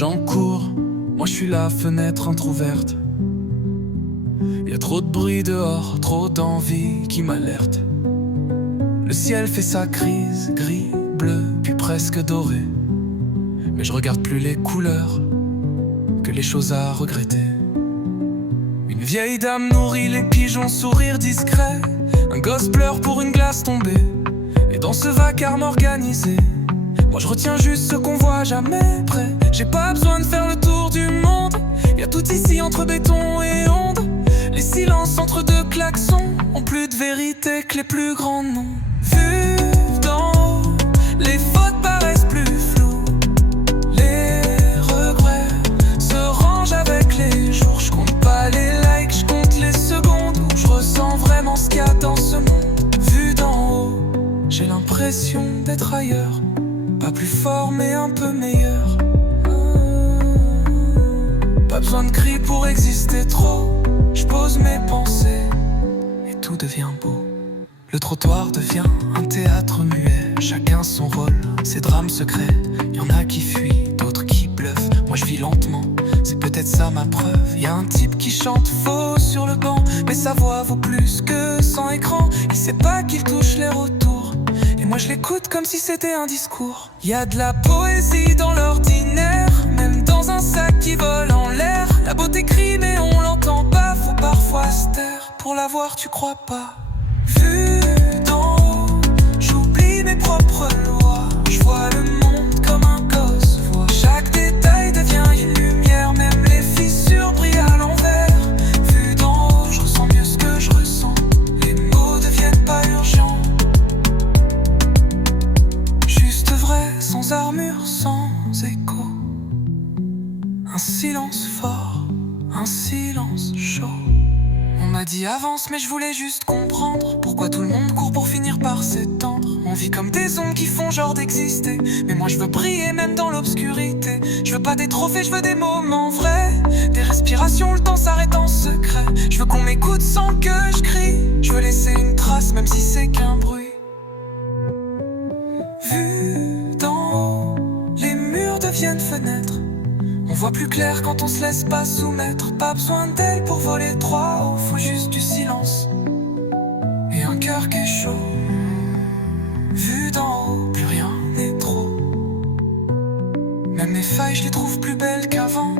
gens courent, moi je suis la fenêtre entrouverte. Y a trop de bruit dehors, trop d'envie qui m'alerte. Le ciel fait sa crise, gris, bleu, puis presque doré. Mais je regarde plus les couleurs que les choses à regretter. Une vieille dame nourrit les pigeons, sourire discret. Un gosse pleure pour une glace tombée. Et dans ce vacarme organisé, moi je retiens juste ce qu'on voit jamais près. J'ai pas besoin de faire le tour du monde. Y'a tout ici entre béton et ondes. Les silences entre deux klaxons ont plus de vérité que les plus grands noms. Vu d'en haut, les fautes paraissent plus floues. Les regrets se rangent avec les jours. Je compte pas les likes, je compte les secondes où je ressens vraiment ce qu'il y a dans ce monde. Vu d'en haut, j'ai l'impression d'être ailleurs. Pas plus fort mais un peu meilleur. Pas besoin de cris pour exister trop. Je pose mes pensées et tout devient beau. Le trottoir devient un théâtre muet. Chacun son rôle, ses drames secrets. Y'en a qui fuient, d'autres qui bluffent. Moi je vis lentement, c'est peut-être ça ma preuve. Y'a un type qui chante faux sur le banc, mais sa voix vaut plus que 100 écrans. Il sait pas qu'il touche les retours, et moi je l'écoute comme si c'était un discours. Y'a de la poésie dans l'ordinaire, même dans un sac qui vole en l'air. La beauté crie mais on l'entend pas, faut parfois se taire. Pour la voir tu crois pas. Vu d'en haut, j'oublie mes propres lois. Je vois le monde comme un gosse voit. Chaque détail devient une lumière, même les fissures brillent à l'envers. Vu d'en haut, je ressens mieux ce que je ressens. Les mots deviennent pas urgents. Juste vrai, sans armure, sans écho. Un silence fort, un silence chaud. On m'a dit avance mais je voulais juste comprendre pourquoi tout le monde court pour finir par s'étendre. On vit comme des ondes qui font genre d'exister, mais moi je veux briller même dans l'obscurité. Je veux pas des trophées, je veux des moments vrais. Des respirations, le temps s'arrête en secret. Je veux qu'on m'écoute sans que je crie. Je veux laisser une trace même si c'est qu'un bruit. Vu d'en haut, les murs deviennent fenêtres. On voit plus clair quand on se laisse pas soumettre. Pas besoin d'elle pour voler droit haut. Faut juste du silence et un cœur qui est chaud. Vu d'en haut, plus rien n'est trop. Même mes failles, je les trouve plus belles qu'avant.